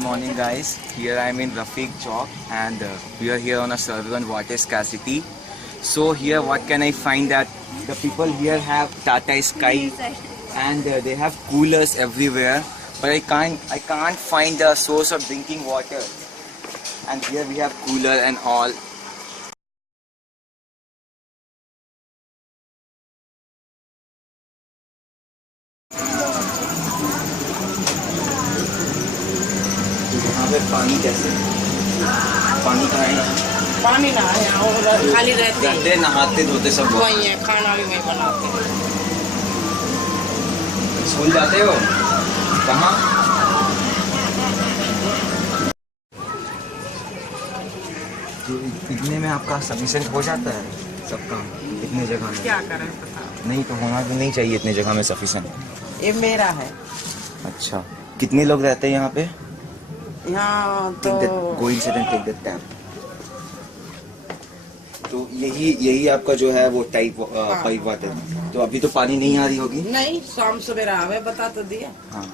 morning guys, here I am in Rafiq Chowk and we are here on a survey on water scarcity. So here what can I find that the people here have Tata Sky and they have coolers everywhere, but I can't find a source of drinking water, and here we have cooler and all. पानी कैसे, पानी कहाँ है? पानी ना है, खाली रहते नहाते धोते सब वही है, खाना भी वही बनाते हैं। स्कूल जाते हो कहाँ? तो इतने में आपका सफिशिएंट हो जाता है सब काम इतने जगह में? क्या करें पता नहीं, तो होना तो नहीं चाहिए इतने जगह में सफिशिएंट। ये मेरा है। अच्छा, कितने लोग रहते हैं यहाँ पे? यहाँ तो तो यही आपका जो है वो टाइप पाइप वाटर। तो अभी तो पानी नहीं आ रही होगी? नहीं, शाम सवेरा आवे, बता तो दिया। हाँ,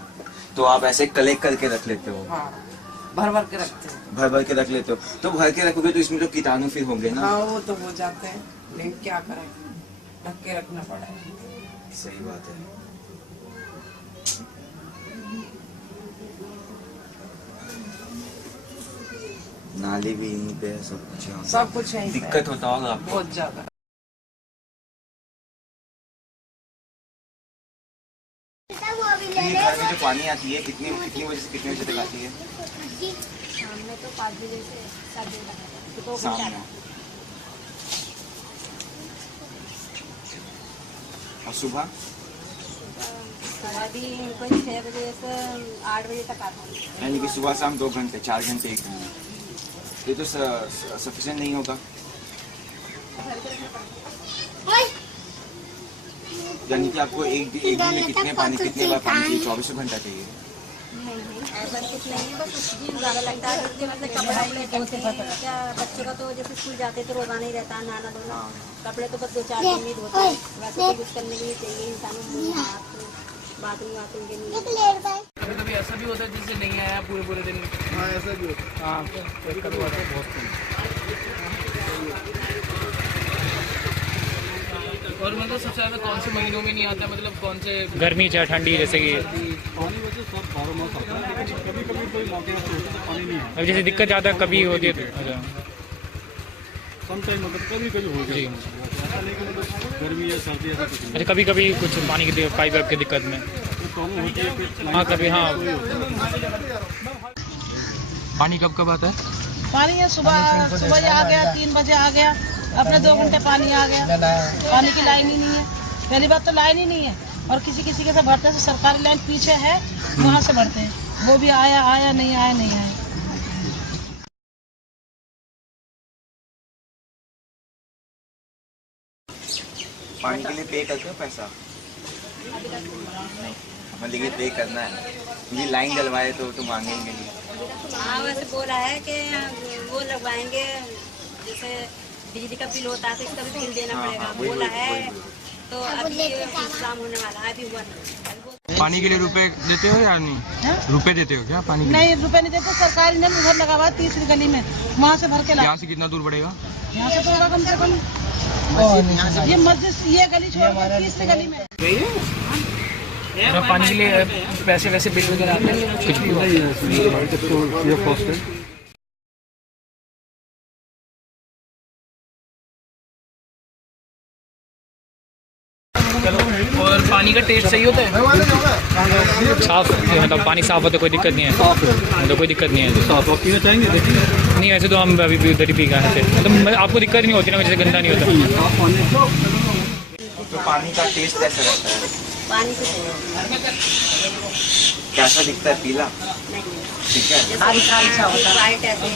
तो आप ऐसे कलेक्ट करके रख लेते हो? हाँ, भर भर के रखते हैं। भर के रख लेते हो, तो भर के रखोगे तो इसमें तो कीटाणु फिर होंगे ना? हाँ, वो तो हो जाते हैं, लेकिन क्या करें, ढक के रखना पड़ा है। सही बात है। नाली भी यहीं पे है, सब कुछ यहाँ, सब कुछ है। दिक्कत होता होगा आपको बहुत ज्यादा। घर में जो पानी आती है कितनी बजे से कितने बजे तक आती है? शाम में तो 5 बजे से 7 बजे तक, तो शाम में। और सुबह भी कोई 6 बजे से 8 बजे तक आता है। यानी कि सुबह शाम 2 घंटे, 4 घंटे एक दिन में। ये तो सफिशिएंट नहीं होगा। यानी कि आपको एक दिन में कितने बार पानी चाहिए? 24 घंटा चाहिए? नहीं, ऐसा कुछ नहीं है, बस कुछ भी ज़्यादा लगता है। मतलब कपड़े धोते हैं क्या, बच्चों का तो जैसे स्कूल जाते तो रोजाना ही रहता है नहाना धोना। कपड़े तो बस 2-4 दिन में धोते हैं, वैसे तो कुछ करने के लिए चाहिए इंसान बाथरूम के लिए। कभी ऐसा भी होता है जिससे नहीं आया पूरे दिन में? हाँ, ऐसा भी होता है। हाँ, कभी होता है बहुत कम। और मतलब सबसे ज़्यादा कौन से महीनों में नहीं आता, मतलब कौन से? गर्मी चाहे ठंडी, जैसे कि पानी वैसे सब 12 मास आता है, लेकिन कभी कोई मौके ऐसे होता है तो पानी नहीं आता। अब जैसे दिक्कत ज़्यादा कभी होती है तो अच्छा समटाइम मतलब कभी हो जाती है, ऐसा नहीं कि मतलब गर्मी या सर्दी ऐसा कुछ नहीं। अच्छा, कभी कुछ पानी की पाइप वाइप की दिक्कत में तो कम होती है फिर। हाँ, कभी हाँ। पानी कब आता है? पानी है सुबह आ गया, 3 बजे आ गया, अपने 2 घंटे पानी आ गया। पानी की लाइन ही नहीं है, पहली बात तो लाइन ही नहीं है। और किसी के से भरते हैं तो सरकारी लाइन पीछे है, वहाँ से भरते हैं। वो भी आया नहीं आया। पानी के लिए पे करते हो पैसा? मतलब ये पे करना है, ये लाइन डलवाए तो मांगेंगे नहीं। हाँ, वैसे बोला है कि वो लगवाएंगे, जैसे बिजली का बिल होता है तो इसका भी बिल देना पड़ेगा, बोला है। तो अभी इंतजाम होने वाला है, अभी हुआ नहीं। पानी के लिए रुपए देते हो या नहीं? रुपए देते हो क्या पानी के लिए? नहीं, रुपए नहीं देते। सरकारी नल उधर लगा हुआ 30 गली में, वहाँ से भर के यहाँ से कितना दूर पड़ेगा? यहाँ से तो होगा कम से कम, ये मस्जिद ये गली छोड़कर 30 गली में। पानी के लिए पैसे वैसे बिल वगैरह आते हैं कुछ भी? और पानी का टेस्ट सही होता है? साफ, मतलब पानी साफ होता है, कोई दिक्कत नहीं है? मतलब कोई दिक्कत नहीं है। साफ आप पीना चाहेंगे? देखिए नहीं, वैसे तो हम अभी उधर ही पी गए थे, मतलब आपको दिक्कत नहीं होती ना, वजह से गंदा नहीं होता? तो पानी का टेस्ट कैसा रहता है? पानी से कैसा दिखता है? पीला? ठीक है। वाइट ऐसे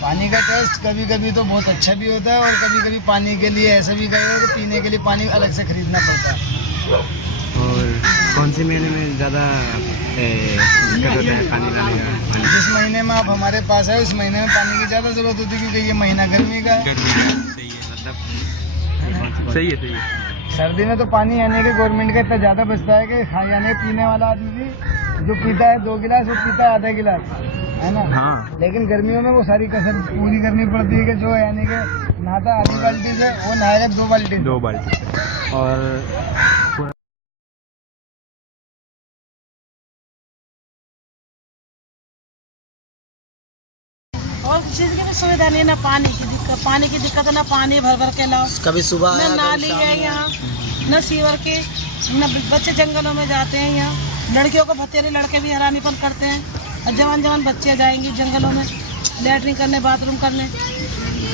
पानी का टेस्ट कभी तो बहुत अच्छा भी होता है, और कभी पानी के लिए ऐसा भी कहेगा कि पीने के लिए पानी अलग से खरीदना पड़ता है। और कौन से महीने में ज़्यादा दिक्कत होता है पानी लाने का? जिस महीने में आप हमारे पास है उस महीने में पानी की ज़्यादा ज़रूरत होती है, क्योंकि ये महीना गर्मी का है। सही है, मतलब सही है। सर्दी में तो पानी आने के गवर्नमेंट का इतना ज्यादा बचता है कि यानी पीने वाला आदमी भी जो पीता है 2 गिलास वो पीता है आधा गिलास, है ना। हाँ। लेकिन गर्मियों में वो सारी कसर पूरी करनी पड़ती है कि जो यानी कि नहाता आधी बाल्टी से वो नहाएगा 2 बाल्टी से। 2 बाल्टी से। और और किसी चीज की भी सुविधा नहीं है, ना पानी की दिक्कत है, ना पानी भर भर के लाओ। कभी सुबह न नाली है यहाँ, न सीवर के, न बच्चे जंगलों में जाते हैं। यहाँ लड़कियों को भतेरे लड़के भी हैरानीपन करते हैं, और जवान जवान बच्चे जाएंगे जंगलों में लैटरिन करने, बाथरूम करने,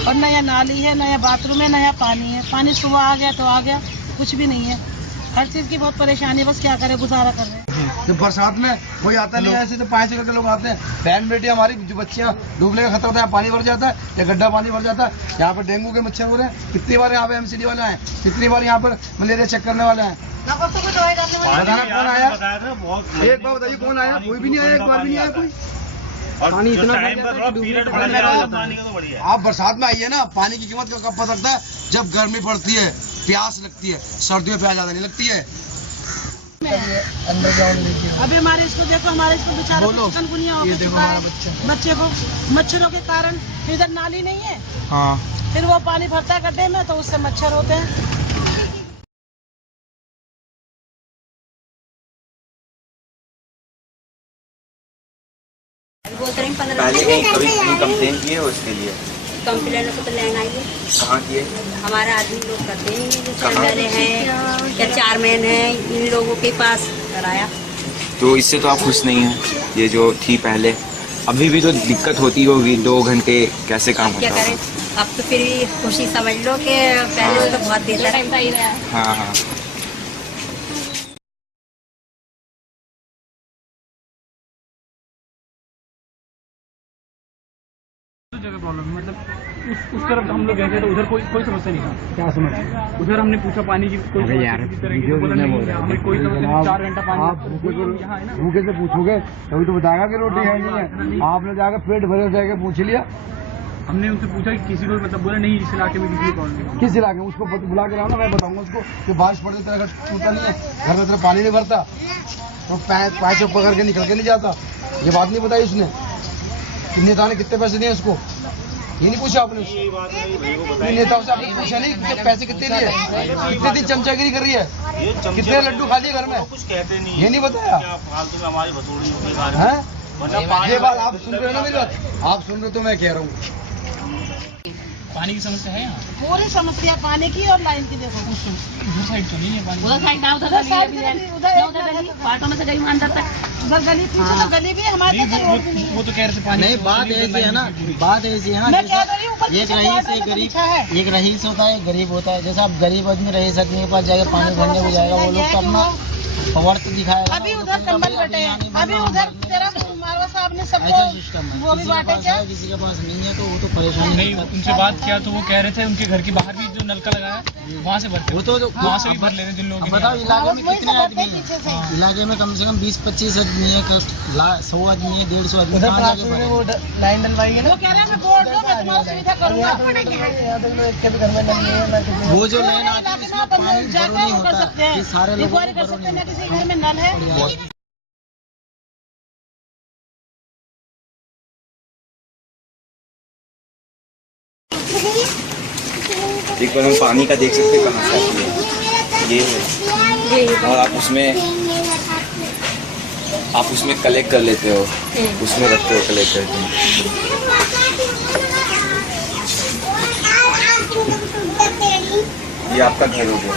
और न यहाँ नाली है, न यहाँ बाथरूम है, न यहाँ पानी है। पानी सुबह आ गया तो आ गया, कुछ भी नहीं है। हर चीज की बहुत परेशानी है, बस क्या करे, गुजारा कर रहे हैं। जब बरसात में कोई आता नहीं है ऐसे तो 5 करके लोग आते हैं। बहन बेटी हमारी जो बच्चियां डूबने का खतरा होता है, पानी भर जाता है या गड्ढा पानी भर जाता है। यहाँ पर डेंगू के मच्छर हो रहे हैं। कितनी बार यहाँ पे MCD वाले आए, कितनी बार यहाँ पर मलेरिया चेक करने वाले हैं। बताना कौन आया, एक बार बताइए कौन आया? कोई भी नहीं आया, एक बार भी नहीं आया कोई। पानी इतना आप बरसात में आइए ना, पानी की कीमत का कब पता लगता है? जब गर्मी पड़ती है, प्यास लगती है। सर्दियों में प्यास ज्यादा नहीं लगती है। अभी हमारे इसको देखो, हमारे इसको बेचारे को चिकनगुनिया हो चुका है बच्चे को, मच्छरों के कारण। इधर नाली नहीं है, हाँ। फिर वो पानी भरता है गड्ढे में तो उससे मच्छर होते हैं। बोलते रहे 15 पहले कहीं कभी कंप्लेन किए हो उसके लिए? कंप्लेन को तो लेना ही है। कहाँ किए? हमारा आदमी लोग करते हैं, जैसे MLA हैं या चेयरमैन हैं, इन लोगों के पास कराया। तो इससे तो आप खुश नहीं हैं? ये जो थी पहले, अभी भी तो दिक्कत होती होगी, 2 घंटे कैसे काम क्या होता करें, होगा? अब तो फिर भी खुशी समझ लो कि पहले से तो बहुत बेहतर है। हाँ हाँ। जगह प्रॉब्लम है, मतलब उस तरफ हम लोग गए थे तो उधर कोई समस्या नहीं था। क्या समस्या? उधर हमने पूछा पानी की कोई समस्या किसी तरह की, तो बोला नहीं हमें कोई समस्या नहीं, 4 घंटा पानी। आप भूखे से पूछोगे तभी तो बताएगा कि रोटी है नहीं है। आपने जाकर पेट भरे जाके पूछ लिया। हमने उनसे पूछा कि किसी को, मतलब बोला नहीं इस इलाके में किसी को प्रॉब्लम नहीं। किस इलाके में? उसको बुला के लाओ ना, मैं बताऊंगा उसको कि बारिश पड़ती तरह का टूटा नहीं है, घर में तरह पानी नहीं भरता तो पैसे पकड़ के निकल के नहीं जाता। ये बात नहीं बताई उसने। नेता ने कितने पैसे दिए उसको, ये नहीं पूछा आपने? नेताओं से आपने पूछा नहीं कि पैसे कितने लिए, कितने दिन चमचागिरी कर रही है, कितने लड्डू खा लिए घर में, कुछ कहते नहीं, ये नहीं बताया है। ये बात आप सुन रहे हो ना मेरी बात? आप सुन रहे हो तो मैं कह रहा हूँ। पानी की समस्या है यहाँ पूरी समस्या पानी की और लाइन की। देखो उधर साइड तो नहीं है पानी, उधर साइड ना, उधर बाटों में से गई अंदर तक, उधर गली थी तो गली भी हमारे वो तो कह रहे थे पानी नहीं, बात ऐसी है ना, बात ऐसी है ना, एक रईस होता है, एक गरीब होता है। जैसे आप गरीब आदमी रईस आदमी के पास जाकर पानी भरने हो जाएगा, वो लोग तो अपना वर्त दिखाएगा। अभी उधर कंबल बटे हैं, अभी उधर तेरा मारवा साहब ने सबको वो भी बांटे क्या? किसी के पास नहीं है तो वो तो परेशानी नहीं। उनसे बात किया तो वो कह रहे थे उनके घर के बाहर भी जो नलका लगा है वहाँ से भरते, वो तो वहाँ से भी भर लेते जिन लोगों के। बताओ इलाके में कितने आदमी हैं? इलाके में कम से कम 20-25 आदमी है, 100 आदमी है, 150 आदमी। लाइन डलवाई है, वो कह रहे हैं मैं बोर्ड दो, मैं तुम्हारी सुविधा करूँगा। वो जो लाइन आती है पानी जरूरी होता है, ये सारे लोगों को कर सकते हैं। किसी घर में नल है, एक बार हम पानी का देख सकते हैं कहाँ से आती है। ये है, और आप उसमें कलेक्ट कर लेते हो, उसमें रखते हो कलेक्ट करके। ये आपका घर हो गया।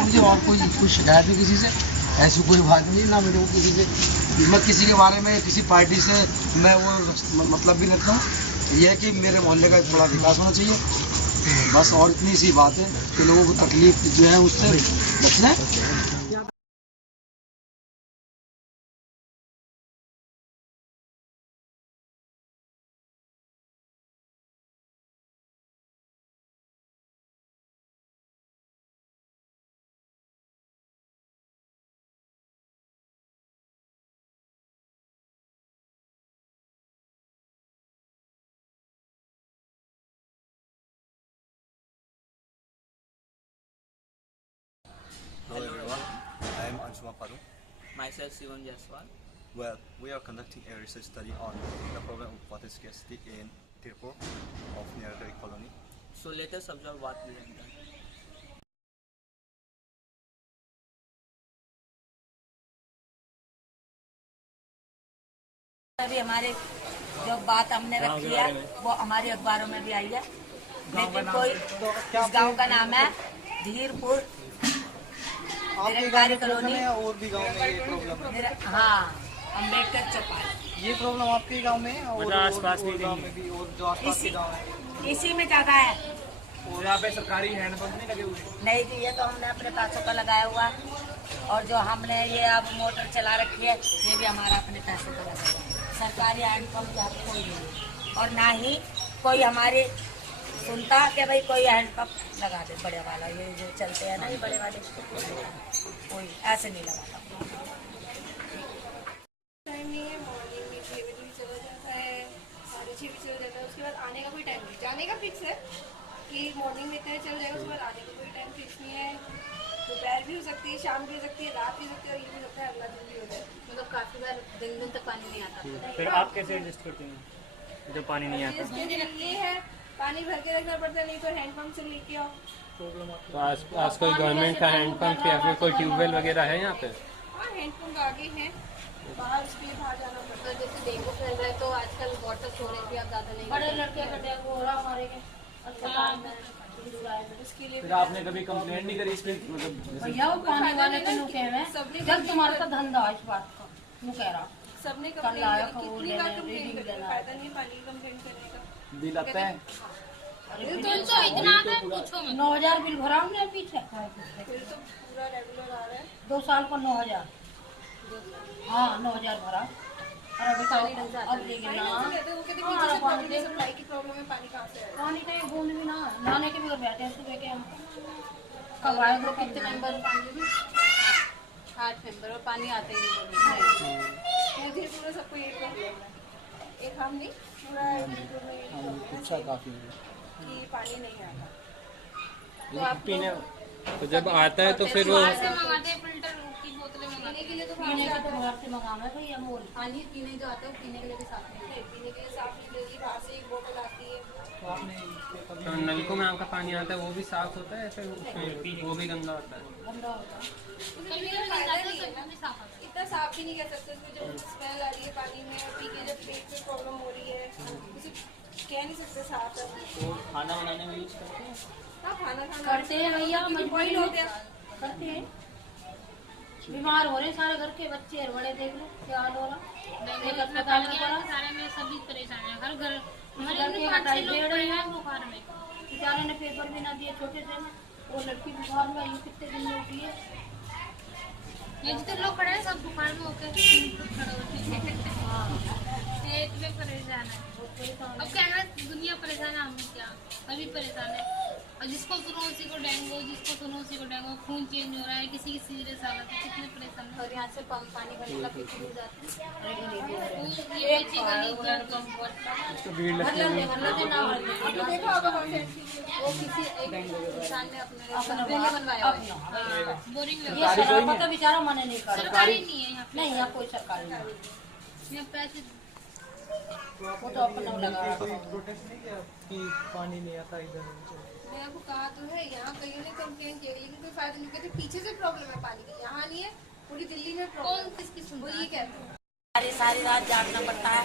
मुझे और कोई शिकायत नहीं किसी से, ऐसी कोई बात नहीं ना मेरे को किसी से। मैं किसी के बारे में किसी पार्टी से मैं वो मतलब भी रखता हूँ। यह है कि मेरे मोहल्ले का थोड़ा विकास होना चाहिए बस, और इतनी सी बात है कि लोगों को तकलीफ जो है उससे बचना। Sumapadu. Myself, Sivan Jaiswal. Well, we are conducting a research study on the problem of water scarcity in Tirupur of Niragari colony. So let us observe what we have done. अभी हमारे जो बात हमने रखी है वो हमारे अखबारों में भी आई है, लेकिन कोई इस गांव का नाम है धीरपुर निरंकारी कॉलोनी। और भी गांव में ये प्रॉब्लम है। हाँ, अम्बेडकर चौपाल। ये प्रॉब्लम आपके गांव में और आसपास के गांव में भी, और जो आसपास के गांव है इसी में ज्यादा है। और यहाँ पे सरकारी हैंडपंप नहीं लगे हुए? नहीं जी, ये तो हमने अपने पैसों का लगाया हुआ है, और जो हमने ये अब मोटर चला रखी है ये भी हमारा अपने पैसों का लगाया है। सरकारी हैंडपंप यहाँ पे कोई नहीं है, और ना ही कोई हमारे सुनता कि भाई कोई हैंडपंप लगा दे बड़े वाला, ये जो चलते हैं ना ये बड़े वाले, कोई ऐसे नहीं लगाता। टाइम नहीं है, मॉर्निंग में 6 बजे भी चला जाता है, 6:30 भी चला जाता है, उसके बाद आने का कोई टाइम नहीं। जाने का फिक्स है कि मॉर्निंग में इतने चल जाएगा, उसके बाद आने का कोई टाइम फिक्स नहीं है। दोपहर भी हो सकती है, शाम भी हो सकती है, रात भी हो सकती है, और ये भी हो सकता है अगला दिन भी हो जाए। मतलब काफ़ी बार दिन तक पानी नहीं आता। फिर आप कैसे एडजस्ट करते हैं जब पानी नहीं आता? इसके लिए ये है, पानी भर के रखना पड़ता है, नहीं तो हैंडपम्प से लेके आओ। तो आजकल गवर्नमेंट का हैंडपंप या फिर कोई ट्यूबवेल वगैरह है यहाँ पे? हाँ, हैंडपम्प आगे है, बाहर उसके लिए बाहर जाना पड़ता है। जैसे डेंगू फैल रहा है तो आजकल वाटर स्टोरेज भी आप ज़्यादा नहीं, बड़े लड़के का डेंगू हो रहा हमारे के, उसके लिए फिर आपने कभी कंप्लेंट नहीं करी इस पे? मतलब भैया वो पानी वाले तो नुके हैं, जब तुम्हारा का धंधा है इस बात का, वो कह रहा सबने कल कंप्लेंट आया करी, कितनी बार कंप्लेंट करी, फायदा नहीं पानी की कंप्लेंट करने का। बिल आता है? तो इतना आता है, पूछो मत। 9,000 बिल भरा हमने पीछे, फिर तो पूरा रेगुलर आ रहा है। 2 साल को 9,000। हाँ, 9,000 भरा। और अभी अब लेकिन ना सप्लाई की प्रॉब्लम है, पानी कहाँ से आएगा? पानी का एक बूंद भी ना, नहाने के भी और बैठे हैं सुबह के हम। कब आए तो कितने मेंबर? 8 मेंबर, और पानी आता ही नहीं। धीरे पूरा सबको यही प्रॉब्लम है, एक हम नहीं, पूरा अच्छा काफी कि पानी नहीं आता। तो आप पीने, तो जब आता है तो फिर वो मंगाते हैं, फिल्टर की बोतलें मंगाने के लिए, तो पीने का तो बाहर से मंगाना है भैया, मोल पानी पीने जो आता है वो पीने के लिए भी साफ नहीं है, पीने के लिए साफ नहीं देती, बाहर से एक बोतल आती है। तो नलकों में आपका पानी आता है वो भी साफ होता है, फिर उसमें वो भी गंदा होता है? गंदा होता है। इतना साफ भी नहीं कर सकते, उसमें जब स्मेल आ रही है पानी में, पी के जब पेट में प्रॉब्लम हो रही है, उसे कह नहीं सकते साफ है। तो खाना बनाने में यूज करते हैं? हाँ, खाना करते हैं भैया, मजबूरी होते हैं, करते हैं। बीमार हो रहे हैं सारे घर के बच्चे और बड़े, देख लो क्या हाल हो रहा। अस्पताल में पड़ा, सारे में सभी परेशान है, हर घर घर के हटाई दे रहे हैं बुखार में। बेचारे ने पेपर भी ना दिए, छोटे से में वो लड़की बुखार में आई, कितने दिन में उठी है। ये जितने लोग पड़े हैं सब बुखार में होकर खड़े होते हैं, पेट में परेशान है। अब क्या है, दुनिया परेशान है, हम क्या सभी परेशान है। और जिसको सुनो उसी को डेंगू, जिसको सुनो उसी को डेंगू, खून चेंज हो रहा है, किसी की सीरियस हालत है, कितने परेशान है। और यहाँ से पानी भरने का फिक्र हो जाता है। ये पीछे गली तो भीड़ लगती है। आपने देखा होगा वो किसी एक इंसान ने अपने बनवाया है, बोरिंग ये लगा, सरकार का बेचारा मने नहीं कर रहा। सरकारी नहीं है यहाँ पे, नहीं, यहाँ कोई सरकारी नहीं, यहाँ पैसे वो तो अपना लगा रहा है। प्रोटेस्ट नहीं किया कि पानी नहीं आता इधर? मैं आपको कहा तो है, यहाँ कईयों ने कंप्लेन किया, लेकिन कोई फायदा नहीं। कहते पीछे से प्रॉब्लम है पानी की, यहाँ नहीं है, पूरी दिल्ली में प्रॉब्लम। कौन किसकी सुनता वो ये कहते हैं। सारी रात जागना पड़ता है,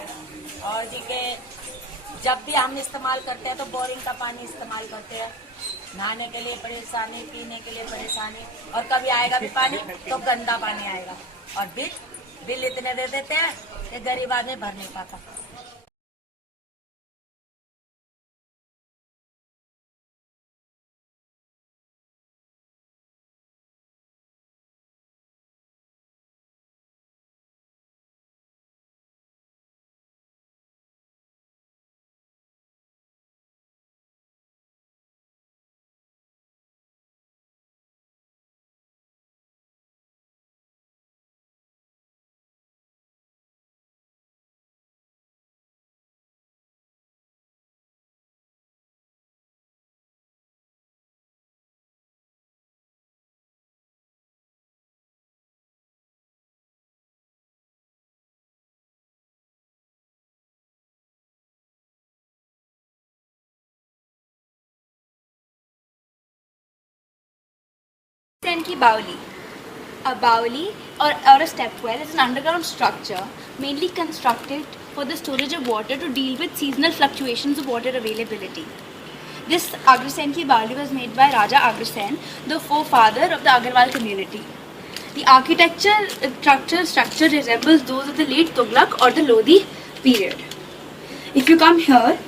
और जी के जब भी हम इस्तेमाल करते हैं तो बोरिंग का पानी इस्तेमाल करते हैं। नहाने के लिए परेशानी, पीने के लिए परेशानी, और कभी आएगा भी पानी तो गंदा पानी आएगा, और बिल इतने दे देते हैं कि गरीब आदमी भर नहीं पाता। ki Baoli. A Baoli or a step well is an underground structure mainly constructed for the storage of water to deal with seasonal fluctuations of water availability. This Agrasen ki Baoli was made by Raja Agrasen, the forefather of the Agarwal community. The architecture structure resembles those of the late Tughlaq or the Lodi period. If you come here,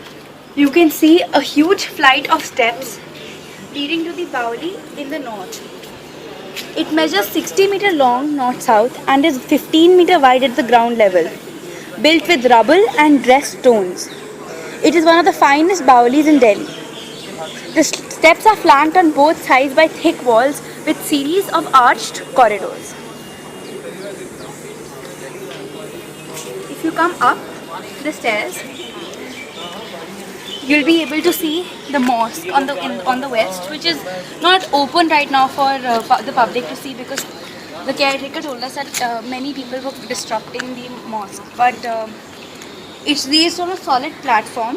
you can see a huge flight of steps leading to the Baoli in the north. It measures 60 meter long north-south and is 15 meter wide at the ground level, built with rubble and dressed stones. It is one of the finest Baolis in Delhi. The steps are flanked on both sides by thick walls with series of arched corridors. If you come up the stairs, you'll be able to see the mosque on the west, which is not open right now for the public to see because the caretaker told us that many people were disrupting the mosque. But it's raised on a solid platform,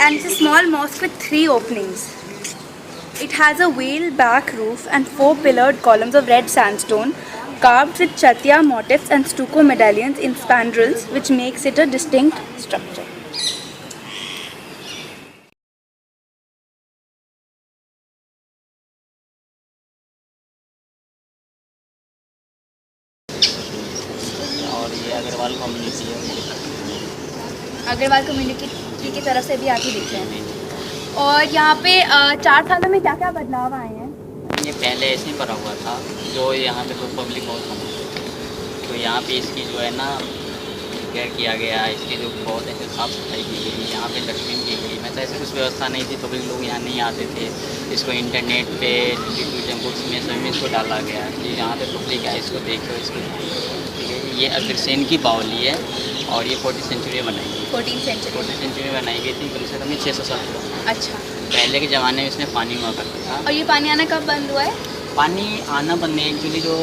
and it's a small mosque with 3 openings. It has a whale back roof and 4 pillared columns of red sandstone carved with chatia motifs and stucco medallions in spandrels, which makes it a distinct structure. और ये Agarwal community है। Agarwal community की तरफ से भी आके देखे हैं। और यहाँ पे 4 सालों में क्या क्या बदलाव आए हैं? ये पहले ऐसे ही पड़ा हुआ था, जो यहाँ पे लोग पब्लिक बहुत कम, तो यहाँ पे इसकी जो है ना केयर किया गया, इसकी जो बहुत ऐसे साफ़ सफाई की गई, यहाँ पे डस्टबिन की गई। मतलब ऐसे कुछ व्यवस्था नहीं थी, पब्लिक लोग यहाँ नहीं आते थे। इसको इंटरनेट पे बुक्स में सभी में इसको डाला गया कि यहाँ पे पब्लिक है, इसको देखो, इसको ठीक है। ये अग्रसेन की बावली है और ये 14th सेंचुरी में बनाई गई। 14th सेंचुरी में बनाई गई थी, कम से कम 600 साल पुरानी। अच्छा। पहले के ज़माने में इसमें पानी हुआ करता था। और ये पानी आना कब बंद हुआ है? पानी आना बंद है एक्चुअली, जो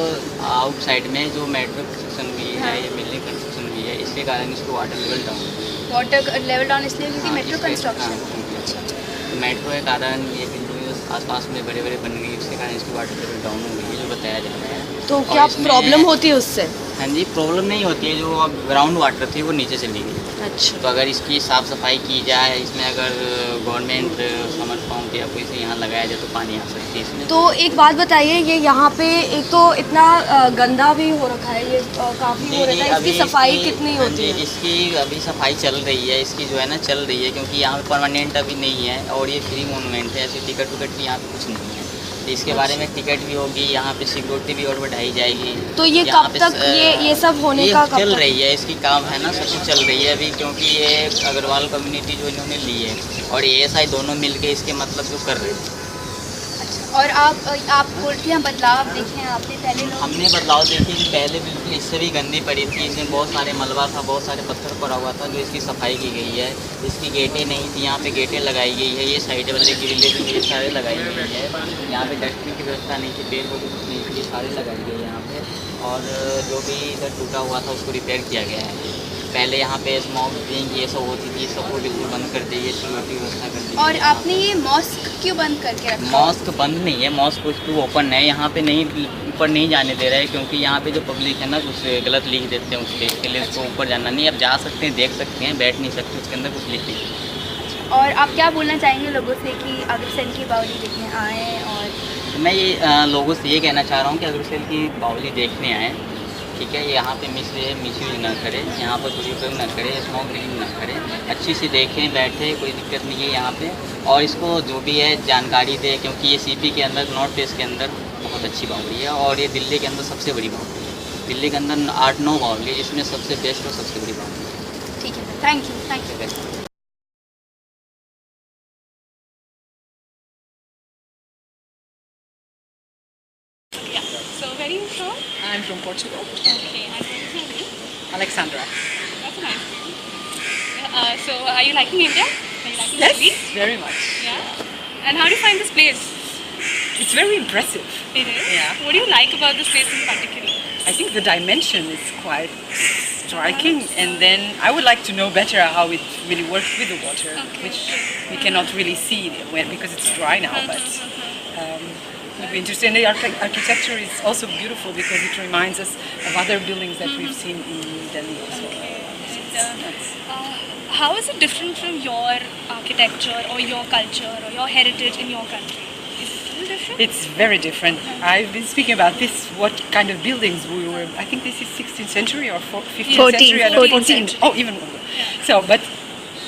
आउटसाइड में जो मेट्रो कंस्ट्रक्शन हुई है, ये बिल्डिंग कंस्ट्रक्शन हुई है, इसके कारण इसको वाटर लेवल डाउन इसलिए क्योंकि मेट्रो कंस्ट्रक्शन, मेट्रो के कारण ये बिल्डिंग आसपास में बड़े बड़े बन गई, उसके कारण इसकी वाटर लेवल डाउन हो गई है, जो बताया जा रहा है। तो क्या प्रॉब्लम होती है उससे? हाँ जी, प्रॉब्लम नहीं होती है, जो अब ग्राउंड वाटर थी वो नीचे चली गई। अच्छा। तो अगर इसकी साफ़ सफाई की जाए, इसमें अगर गवर्नमेंट समर पंप या कोई से यहाँ लगाया जाए तो पानी आ सकती है इसमें। तो एक बात बताइए, ये यहाँ पे एक तो इतना गंदा भी हो रखा है, ये काफ़ी हो रहा है, इसकी सफाई कितनी होती है? इसकी अभी सफाई चल रही है, इसकी जो है ना चल रही है, क्योंकि यहाँ पे परमानेंट अभी नहीं है और ये फ्री मोनूमेंट है, ऐसे टिकट विकट भी यहाँ पे कुछ नहीं है। तो इसके बारे में टिकट भी होगी, यहाँ पे सिक्योरिटी भी और बढ़ाई जाएगी। तो ये कब तक ये सब होने का चल रही है, इसकी काम है ना, सब कुछ चल रही है अभी, क्योंकि ये अग्रवाल कम्युनिटी जो इन्होंने ली है और ASI दोनों मिलके इसके मतलब जो कर रहे हैं। और आप बोलते हैं बदलाव देखे हैं आपने? पहले हमने बदलाव देखे कि पहले बिल्कुल इससे भी गंदी पड़ी थी, इसमें बहुत सारे मलबा था, बहुत सारे पत्थर पड़ा हुआ था, जो इसकी सफाई की गई है। इसकी गेटें नहीं थी, यहाँ पे गेटें लगाई गई है, ये साइड वाले ग्रिलें भी ये सारे लगाई गई है। यहाँ पे डस्टबिन की व्यवस्था नहीं थी, पेड़ पौधे कुछ नहीं थी, ये सारे लगाई गई है यहाँ पे। और जो भी इधर टूटा हुआ था उसको रिपेयर किया गया है। पहले यहाँ पे स्मॉक ड्रिंक ये सब होती थी, सबको बिल्कुल बंद कर दी है, सिक्योरिटी व्यवस्था कर दी। और आपने ये मॉस्क क्यों बंद करके रखा? मॉस्क बंद नहीं है, मॉस्क कुछ ओपन है, यहाँ पे नहीं, ऊपर नहीं जाने दे रहा है, क्योंकि यहाँ पे जो पब्लिक है ना कुछ गलत लिख देते हैं, उसके लिए उसको ऊपर जाना नहीं। अब जा सकते हैं, देख सकते हैं, बैठ नहीं सकते, उसके अंदर कुछ लिख नहीं। और आप क्या बोलना चाहेंगे लोगों से कि अग्रसेन की बावली देखने आएँ? और मैं ये लोगों से ये कहना चाह रहा हूँ कि अग्रसेन की बावली देखने आएँ, ठीक है। यहाँ पे मिसयूज ना करें, यहाँ पर दुरुपयोग ना करें, स्मोक ड्रिंकिंग ना करें, अच्छी से देखें, बैठे, कोई दिक्कत नहीं है यहाँ पे। और इसको जो भी है जानकारी दे, क्योंकि ये CP के अंदर, नॉर्थ ईस्ट के अंदर बहुत अच्छी बावली है और ये दिल्ली के अंदर सबसे बड़ी बावली है। दिल्ली के अंदर 8-9 बावली है, जिसमें सबसे बेस्ट और सबसे बड़ी बावली है। ठीक है, thank you. So where are you from? I'm from Portugal. Okay, and what is your name? Alexandra. That's a nice name. So are you liking India? Are you liking Yes, Delhi? very much. Yeah. And how do you find this place? It's very impressive. It is? Yeah. What do you like about this place in particular? I think the dimension is quite striking, and then I would like to know better how it really works with the water, which we cannot really see because it's dry now. But would be interesting. And the architecture is also beautiful because it reminds us of other buildings that we've seen in Delhi as well. How is it different from your architecture or your culture or your heritage in your country? Is it a little different? It's very different. I've been speaking about this, what kind of buildings we were, I think this is 16th century or 15th century. I don't know, 14th. Oh, even older. So, but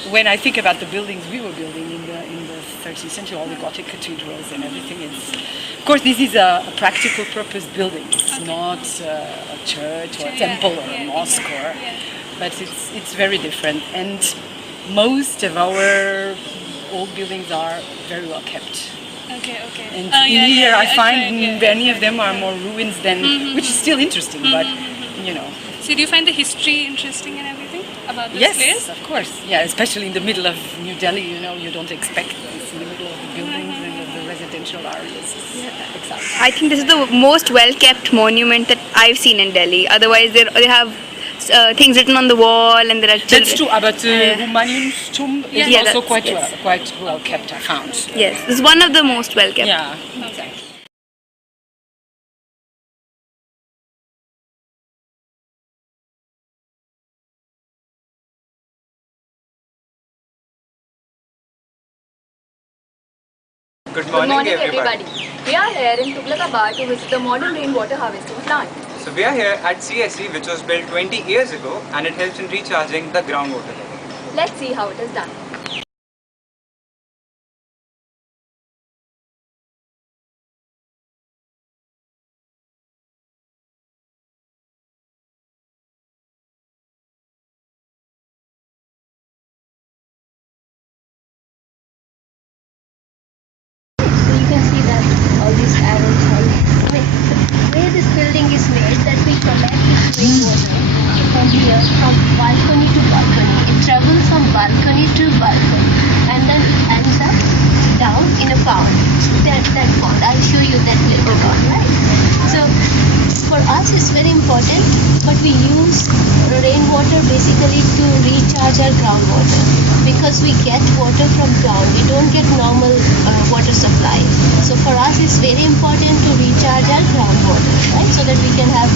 when I think about the buildings we were building in the 13th century, all the Gothic cathedrals and everything, of course this is a practical purpose building. It's not a church or a temple or a mosque, but it's very different. And most of our old buildings are very well kept. Okay. And in here I find many of them are more ruins than, which is still interesting, but you know. So do you find the history interesting and everything about this place? Yes, of course. Yeah, especially in the middle of New Delhi, you know, you don't expect this in the middle of the buildings and of the residential areas. Exactly. I think this is the most well-kept monument that I've seen in Delhi. Otherwise, they have things written on the wall, and there are children. That's true, but Humayun's tomb is also quite well kept, I found. Yes, this is one of the most well-kept. Yeah, exactly. Good morning everybody. We are here in Tughlakabad to visit the modern rainwater harvesting plant. So we are here at CSE, which was built 20 years ago, and it helps in recharging the groundwater level. Let's see how it is done. All these arrows are the way this building is made, that we collect this rainwater from here, from balcony to balcony. It travels from balcony to balcony and then it ends up down in a pond. That pond, I'll show you that later on, right? So for us it's very important, but we use rainwater basically to recharge our groundwater, because we get water from ground, we don't get normal water supply. So for us it's very important to recharge our groundwater, right, so that we can have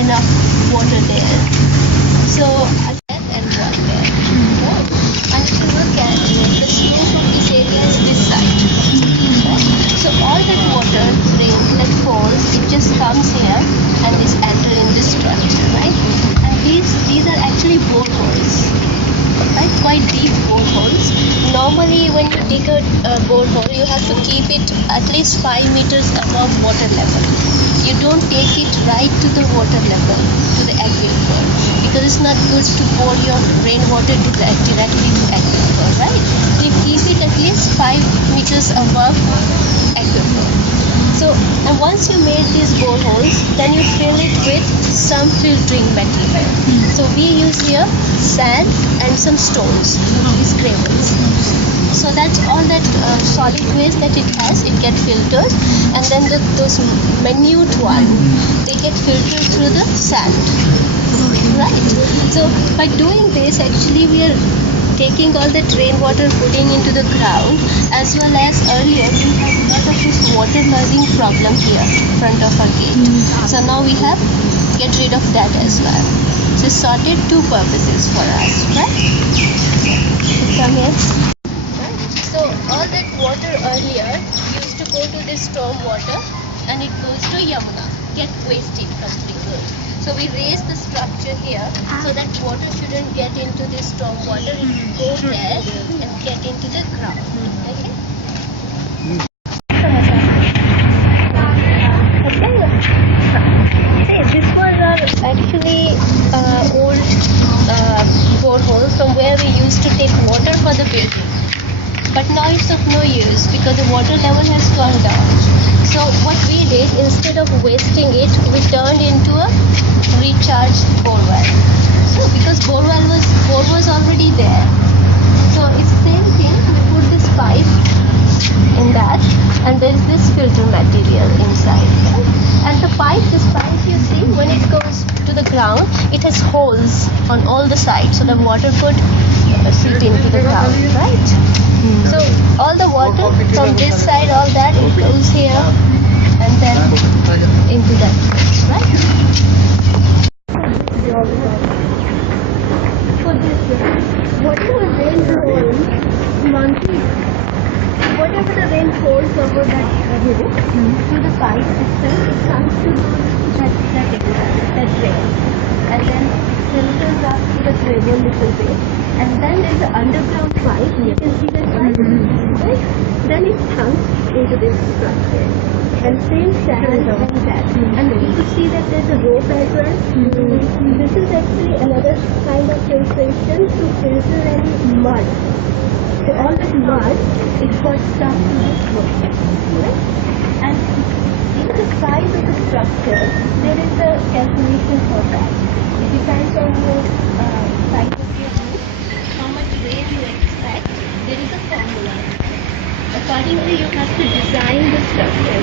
enough water there. So again, and water there. Right? And if you look at the snow from this area is this side. Right? So all that water, rain that falls, it just comes here and is entered in this structure, right? And these are actually boreholes. Right, quite deep boreholes. Normally when you dig a borehole, you have to keep it at least 5 meters above water level. You don't take it right to the water level, to the aquifer, because it's not good to pour your rainwater directly to aquifer, right? So you keep it at least 5 meters above aquifer. So, and once you made these boreholes, then you fill it with some filtering material. So we use here sand and some stones, these gravels. So that's all that solid waste that it has, it gets filtered, and then those minute one, they get filtered through the sand. Right? So by doing this, actually we are taking all that rainwater, putting into the ground, as well as earlier we had a lot of this water logging problem here in front of our gate. So now we have get rid of that as well. So it sorted two purposes for us, right? Come here. Right? So all that water earlier used to go to this storm water and it goes to Yamuna, get wasted completely. So we raise the structure here so that water shouldn't get into this storm water. It will go there and get into the ground. Okay? See, this was our actually old borehole from where we used to take water for the building. But now it's of no use because the water level has gone down. So what we did, instead of wasting it, we turned into a recharged borewell. So because borewell was already there. So it's the same thing, we put this pipe in that and there is this filter material inside. Right? And this pipe you see, when it goes to the ground, it has holes on all the sides so the water could seep into the ground, right? So all the water from this side, all that, it goes here through the pipe system, it comes to that drain, and then filters up to the drain little bit, and then there's an underground pipe. You can see that pipe, right? Then it comes into this structure, and same channel and that, and you can see that there's a rope as well. This is actually another kind of filtration to filter any mud. So all that mud, it got stuck to this rope, right? And in the size of the structure, there is a calculation for that. It depends on your size of your roof, how much rain you expect. There is a formula. Accordingly, you have to design the structure.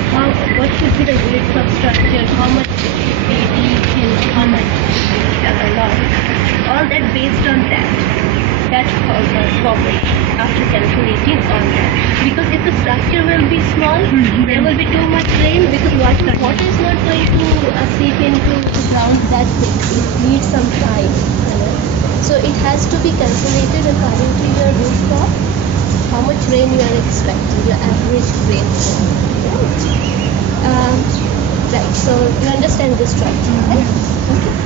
What should be the width of structure? How much deep and how much long? All that based on that. That's called the formula after calculating on that. Because if the structure will be small, there will be too much rain because water is not going to seep into the ground that quickly. It needs some time. So it has to be calculated according to your rooftop, how much rain you are expecting, your average rainfall. Right, so you understand the structure, right? Okay.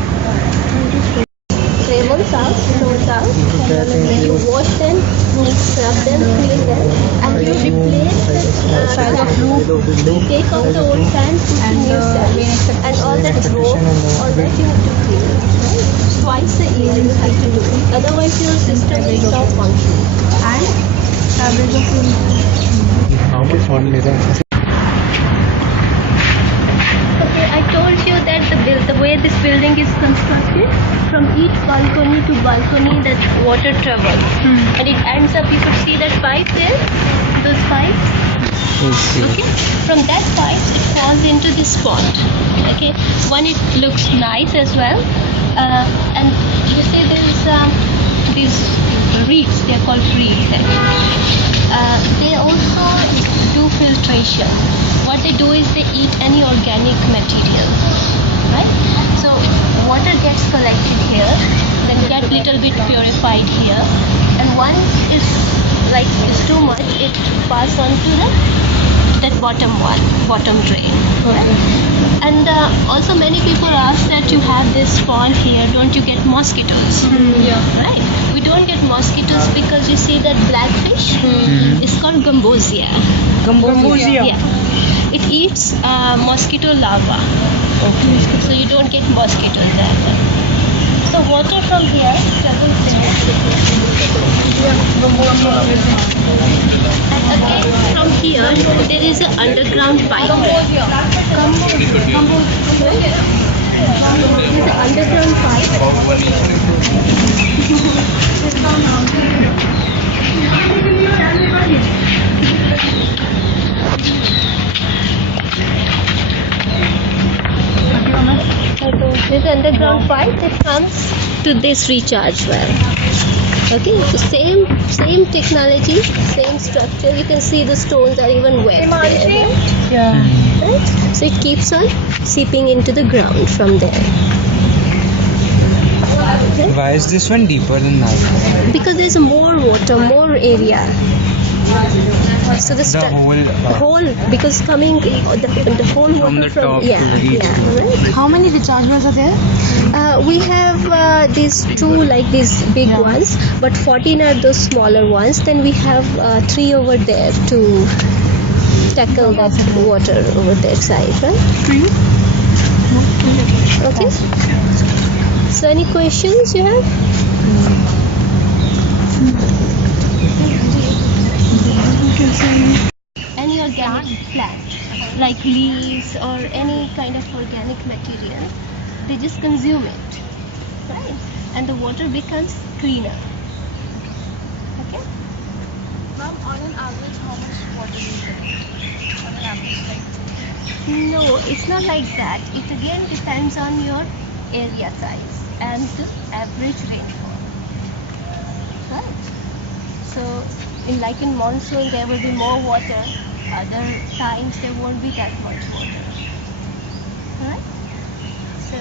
Gravels out, snows out, and you wash them, you scrub them, clean them, and you replace the side of roof, take off the old sand, put the new sand, and all that rope, all that you have to clean. Right? Twice a year you have to do it, otherwise your system will stop functioning. And average of How much one meter? Okay, I told you that the way this building is constructed, from each balcony to balcony that water travels. And it ends up, you could see that pipe there, those pipes. Okay, from that pipe it falls into this pond. Okay, one, it looks nice as well, and you see there's these reeds, they are called reeds. They also do filtration. What they do is they eat any organic material, right? So water gets collected here, then get little bit purified here, and once it's too much, it pass on to that bottom drain. Right? And also many people ask that you have this pond here, don't you get mosquitoes? Right? We don't get mosquitoes because you see that black fish is called gambosia. Gambosia? Yeah. It eats mosquito larvae. So you don't get mosquitoes there. So water from here travels there. And again from here there is an underground pipe. There is an underground This underground pipe that comes to this recharge well. Okay, so same technology, same structure. You can see the stones are even wet there, right? Yeah. Right? So it keeps on seeping into the ground from there. Okay? Why is this one deeper than that? Because there's more water, more area. So the whole because coming the whole water from right? How many recharge wells are there? We have these two these big ones, but 14 are those smaller ones. Then we have 3 over there to tackle that water over that side, right? 3. Okay. So any questions you have? Any organic plant, like leaves or any kind of organic material, they just consume it, right? And the water becomes cleaner. Okay? Ma'am, on an average, how much water do you get? On an average, No, it's not like that. It again depends on your area size and the average rainfall, right? So in monsoon there will be more water, other times there won't be that much water, right? So